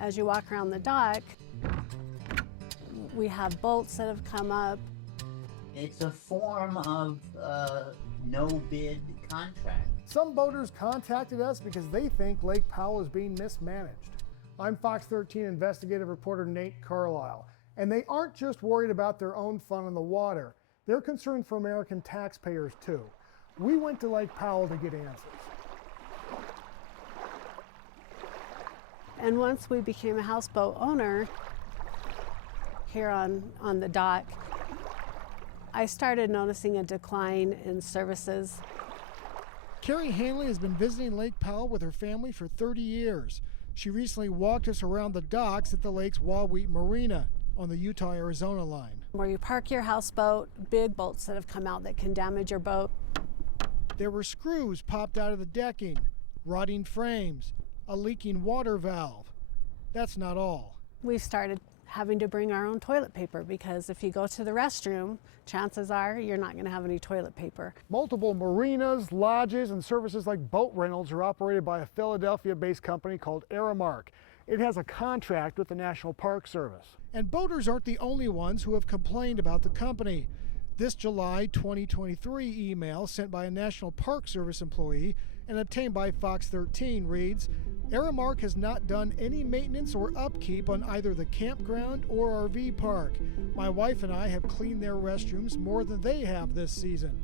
As you walk around the dock, we have boats that have come up. It's a form of no-bid contract. Some boaters contacted us because they think Lake Powell is being mismanaged. I'm Fox 13 investigative reporter Nate Carlisle, and they aren't just worried about their own fun in the water. They're concerned for American taxpayers too. We went to Lake Powell to get answers. And once we became a houseboat owner here on the dock, I started noticing a decline in services. Carrie Hanley has been visiting Lake Powell with her family for 30 years. She recently walked us around the docks at the lake's Wahweap Marina on the Utah-Arizona line. Where you park your houseboat, big bolts that have come out that can damage your boat. There were screws popped out of the decking, rotting frames, a leaking water valve. That's not all. We've started having to bring our own toilet paper because if you go to the restroom, chances are you're not going to have any toilet paper. Multiple marinas, lodges, and services like boat rentals are operated by a Philadelphia-based company called Aramark. It has a contract with the National Park Service. And boaters aren't the only ones who have complained about the company. This July 2023 email sent by a National Park Service employee and obtained by Fox 13 reads, Aramark has not done any maintenance or upkeep on either the campground or RV park. My wife and I have cleaned their restrooms more than they have this season.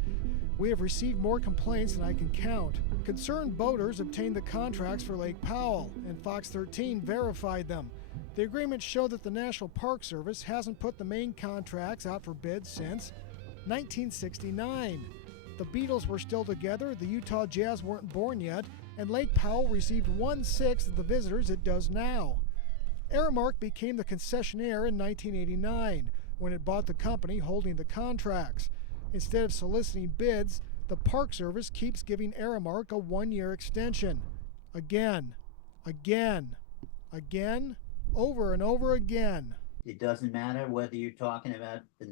We have received more complaints than I can count. Concerned boaters obtained the contracts for Lake Powell, and Fox 13 verified them. The agreements show that the National Park Service hasn't put the main contracts out for bid since 1969. The Beatles were still together, the Utah Jazz weren't born yet, and Lake Powell received 1/6 of the visitors it does now. Aramark became the concessionaire in 1989 when it bought the company holding the contracts. Instead of soliciting bids, the Park Service keeps giving Aramark a 1-year extension. Again, over and over again. It doesn't matter whether you're talking about the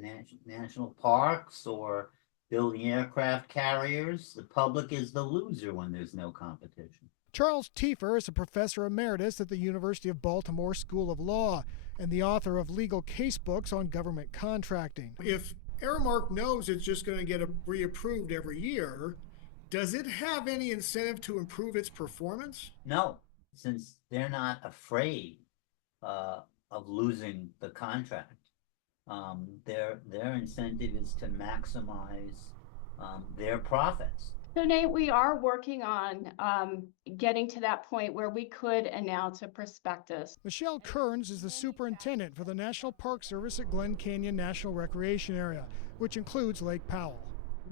national parks or building aircraft carriers. The public is the loser when there's no competition. Charles Tiefer is a professor emeritus at the University of Baltimore School of Law and the author of legal casebooks on government contracting. If Aramark knows it's just going to get reapproved every year, does it have any incentive to improve its performance? No, since they're not afraid of losing the contract. Their incentive is to maximize their profits. So Nate, we are working on getting to that point where we could announce a prospectus. Michelle Kearns is the superintendent for the National Park Service at Glen Canyon National Recreation Area, which includes Lake Powell.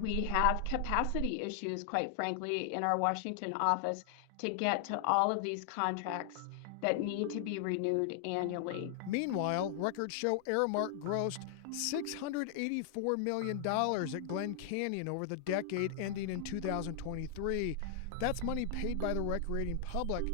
We have capacity issues, quite frankly, in our Washington office to get to all of these contracts that need to be renewed annually. Meanwhile, records show Aramark grossed $684 million at Glen Canyon over the decade ending in 2023. That's money paid by the recreating public.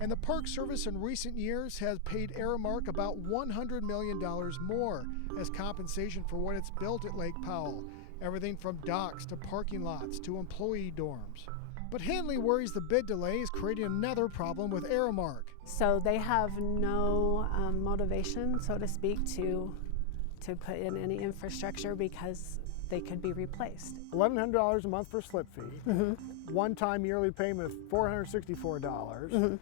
And the Park Service in recent years has paid Aramark about $100 million more as compensation for what it's built at Lake Powell. Everything from docks to parking lots to employee dorms. But Hanley worries the bid delay is creating another problem with Aramark. So they have no motivation, so to speak, to put in any infrastructure because they could be replaced. $1,100 a month for slip fee, one-time yearly payment of $464.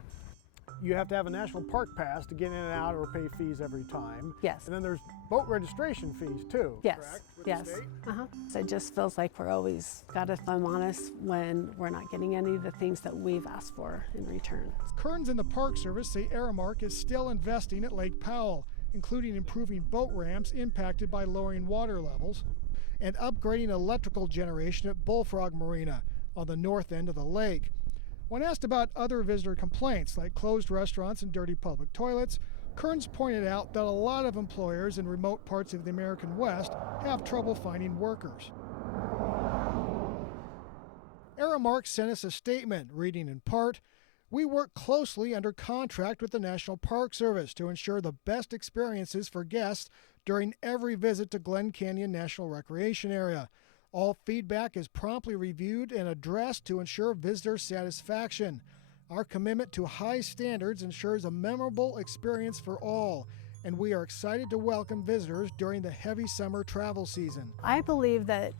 You have to have a national park pass to get in and out or pay fees every time. Yes. And then there's boat registration fees too. Yes. Correct? With Yes. the state? So it just feels like we're always got a thumb on us when we're not getting any of the things that we've asked for in return. Kearns and the Park Service say Aramark is still investing at Lake Powell, including improving boat ramps impacted by lowering water levels and upgrading electrical generation at Bullfrog Marina on the north end of the lake. When asked about other visitor complaints like closed restaurants and dirty public toilets, Kearns pointed out that a lot of employers in remote parts of the American West have trouble finding workers. Aramark sent us a statement reading in part, "We work closely under contract with the National Park Service to ensure the best experiences for guests during every visit to Glen Canyon National Recreation Area. All feedback is promptly reviewed and addressed to ensure visitor satisfaction. Our commitment to high standards ensures a memorable experience for all, and we are excited to welcome visitors during the heavy summer travel season. I believe that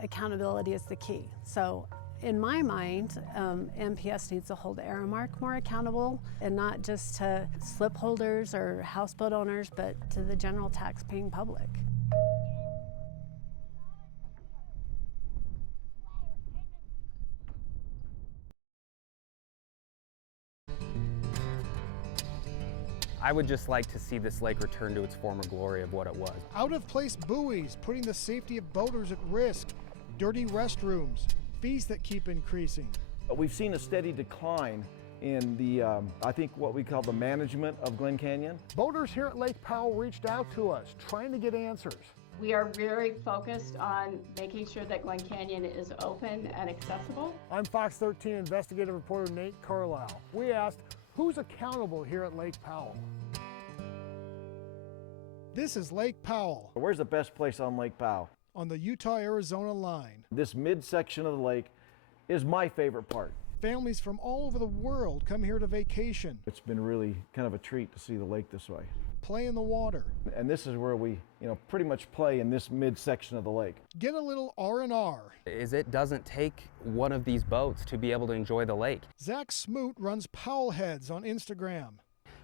accountability is the key. So in my mind, MPS needs to hold Aramark more accountable, and not just to slip holders or houseboat owners, but to the general tax-paying public. I would just like to see this lake return to its former glory of what it was. Out-of-place buoys putting the safety of boaters at risk, dirty restrooms, fees that keep increasing. We've seen a steady decline in the, I think what we call the management of Glen Canyon. Boaters here at Lake Powell reached out to us, trying to get answers. We are very focused on making sure that Glen Canyon is open and accessible. I'm Fox 13 investigative reporter Nate Carlisle. We asked, who's accountable here at Lake Powell? This is Lake Powell Where's the best place on Lake Powell? on the Utah-Arizona line. This midsection of the lake is my favorite part. Families from all over the world come here to vacation, It's been really kind of a treat to see the lake this way. play in the water, And this is where we, pretty much play in this midsection of the lake. get a little R&R. It doesn't take one of these boats to be able to enjoy the lake. Zach Smoot runs Powell Heads on Instagram.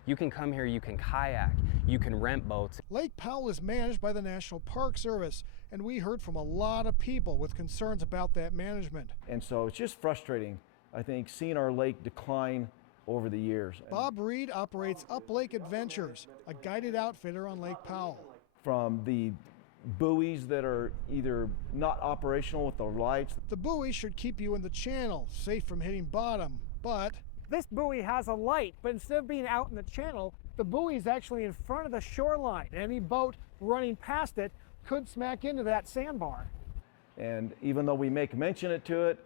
You can come here, you can kayak, you can rent boats. Lake Powell is managed by the National Park Service, and we heard from a lot of people with concerns about that management. And so it's just frustrating, I think, seeing our lake decline over the years. Bob Reed operates Up Lake Adventures, a guided outfitter on Lake Powell. From the buoys that are either not operational with the lights. The buoy should keep you in the channel, safe from hitting bottom, but this buoy has a light, but instead of being out in the channel, the buoy is actually in front of the shoreline. Any boat running past it could smack into that sandbar. And even though we make mention to it,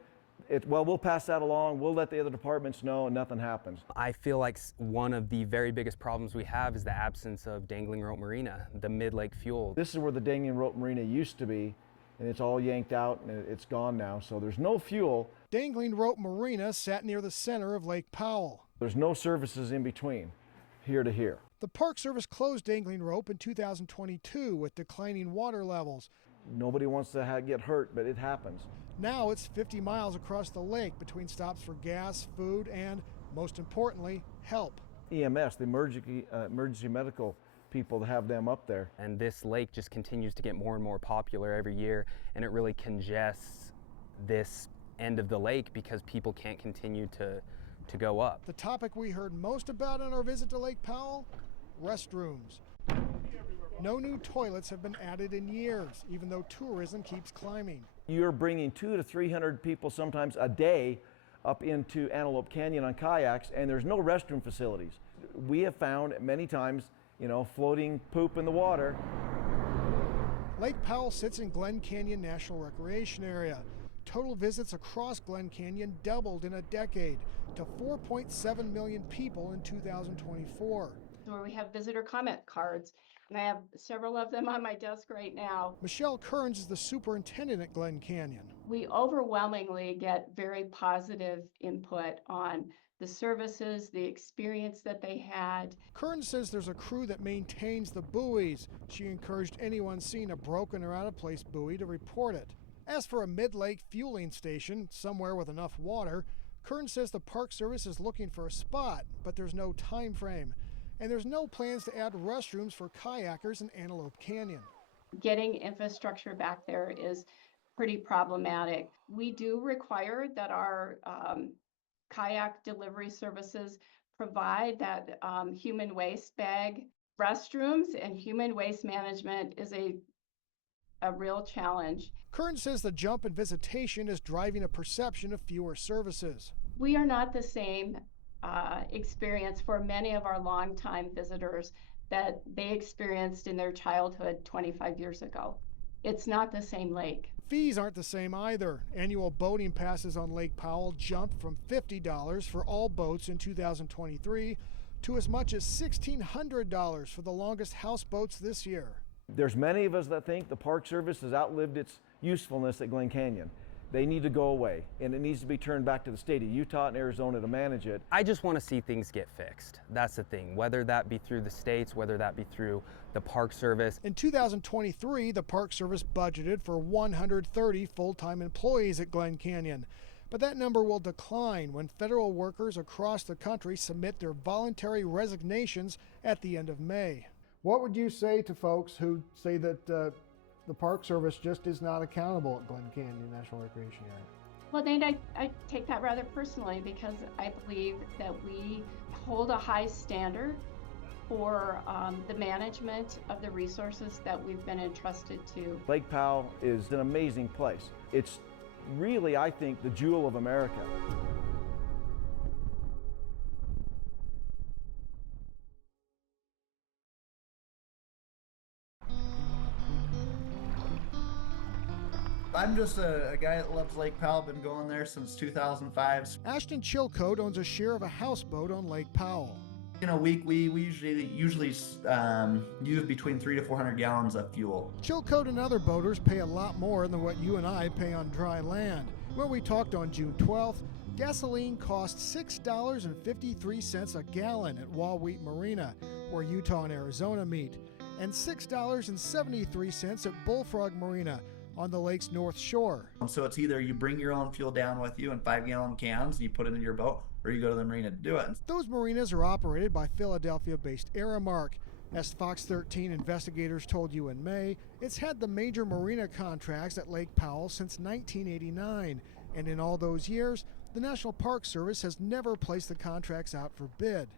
we'll pass that along, we'll let the other departments know, and nothing happens. I feel like one of the very biggest problems we have is the absence of dangling rope marina, the mid-lake fuel. This is where the Dangling Rope Marina used to be, and it's all yanked out and it's gone now, so there's no fuel. Dangling Rope Marina sat near the center of Lake Powell. There's no services in between, here to here. The Park Service closed Dangling Rope in 2022 with declining water levels. Nobody wants to get hurt, but it happens. Now it's 50 miles across the lake between stops for gas, food, and, most importantly, help. EMS, the emergency medical people, to have them up there. And this lake just continues to get more and more popular every year, and it really congests this end of the lake because people can't continue to go up. The topic we heard most about on our visit to Lake Powell? Restrooms. No new toilets have been added in years, even though tourism keeps climbing. You're bringing 200 to 300 people sometimes a day up into Antelope Canyon on kayaks, and there's no restroom facilities. We have found many times, floating poop in the water. Lake Powell sits in Glen Canyon National Recreation Area. Total visits across Glen Canyon doubled in a decade to 4.7 million people in 2024. Where we have visitor comment cards, and I have several of them on my desk right now. Michelle Kearns is the superintendent at Glen Canyon. We overwhelmingly get very positive input on the services, the experience that they had. Kearns says there's a crew that maintains the buoys. She encouraged anyone seeing a broken or out-of-place buoy to report it. As for a mid-lake fueling station, somewhere with enough water, Kearns says the Park Service is looking for a spot, but there's no time frame. And there's no plans to add restrooms for kayakers in Antelope Canyon. Getting infrastructure back there is pretty problematic. We do require that our kayak delivery services provide that human waste bag. Restrooms and human waste management is a real challenge. Kearns says the jump in visitation is driving a perception of fewer services. We are not the same experience for many of our longtime visitors that they experienced in their childhood 25 years ago. It's not the same lake. Fees aren't the same either. Annual boating passes on Lake Powell jumped from $50 for all boats in 2023 to as much as $1,600 for the longest houseboats this year. There's many of us that think the Park Service has outlived its usefulness at Glen Canyon. They need to go away, and it needs to be turned back to the state of Utah and Arizona to manage it. I just want to see things get fixed. That's the thing, whether that be through the states, whether that be through the Park Service. In 2023, the Park Service budgeted for 130 full-time employees at Glen Canyon. But that number will decline when federal workers across the country submit their voluntary resignations at the end of May. What would you say to folks who say that the Park Service just is not accountable at Glen Canyon National Recreation Area? Well, Nate, I take that rather personally because I believe that we hold a high standard for the management of the resources that we've been entrusted to. Lake Powell is an amazing place. It's really, I think, the jewel of America. I'm just a guy that loves Lake Powell, been going there since 2005. Ashton Chilcote owns a share of a houseboat on Lake Powell. In a week, we usually use between 300 to 400 gallons of fuel. Chilcote and other boaters pay a lot more than what you and I pay on dry land. When we talked on June 12th, gasoline cost $6.53 a gallon at Wall-Wheat Marina, where Utah and Arizona meet, and $6.73 at Bullfrog Marina on the lake's north shore. So it's either you bring your own fuel down with you in 5-gallon cans and you put it in your boat, or you go to the marina to do it. Those marinas are operated by Philadelphia-based Aramark. As Fox 13 investigators told you in May, it's had the major marina contracts at Lake Powell since 1989, and in all those years, the National Park Service has never placed the contracts out for bid.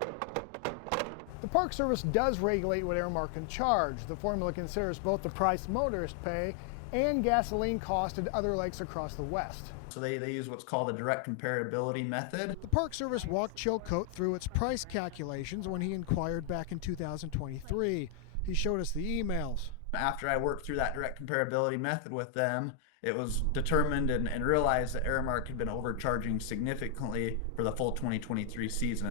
The Park Service does regulate what Aramark can charge. The formula considers both the price motorists pay and gasoline cost at other lakes across the West. So they use what's called a direct comparability method. The Park Service walked Chilcote through its price calculations when he inquired back in 2023. He showed us the emails. After I worked through that direct comparability method with them, it was determined and realized that Aramark had been overcharging significantly for the full 2023 season.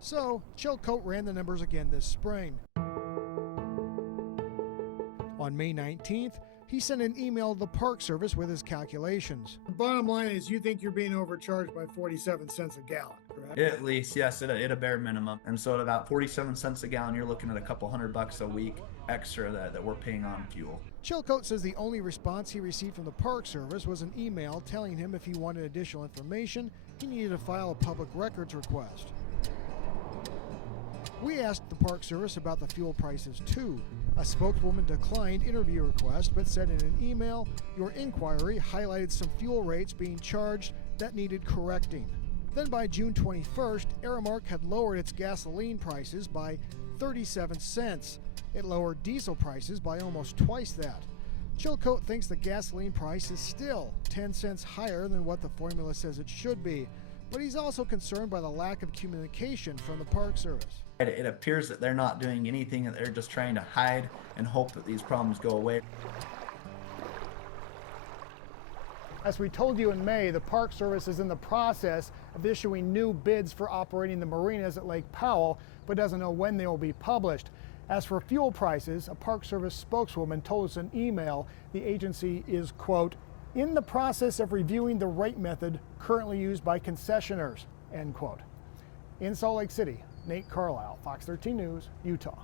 So, Chilcote ran the numbers again this spring. On May 19th, he sent an email to the Park Service with his calculations. The bottom line is you think you're being overcharged by 47 cents a gallon, correct? At least, yes, at a bare minimum. And so at about 47 cents a gallon, you're looking at a couple $100 a week extra that we're paying on fuel. Chilcote says the only response he received from the Park Service was an email telling him if he wanted additional information, he needed to file a public records request. We asked the Park Service about the fuel prices too. A spokeswoman declined interview request but said in an email, your inquiry highlighted some fuel rates being charged that needed correcting. Then by June 21st, Aramark had lowered its gasoline prices by 37 cents. It lowered diesel prices by almost twice that. Chilcote thinks the gasoline price is still 10 cents higher than what the formula says it should be, but he's also concerned by the lack of communication from the Park Service. It appears that they're not doing anything, that they're just trying to hide and hope that these problems go away. As we told you in May, the Park Service is in the process of issuing new bids for operating the marinas at Lake Powell, but doesn't know when they will be published. As for fuel prices, a Park Service spokeswoman told us in email the agency is, quote, in the process of reviewing the rate method currently used by concessionaires, end quote. In Salt Lake City, Nate Carlisle, Fox 13 News, Utah.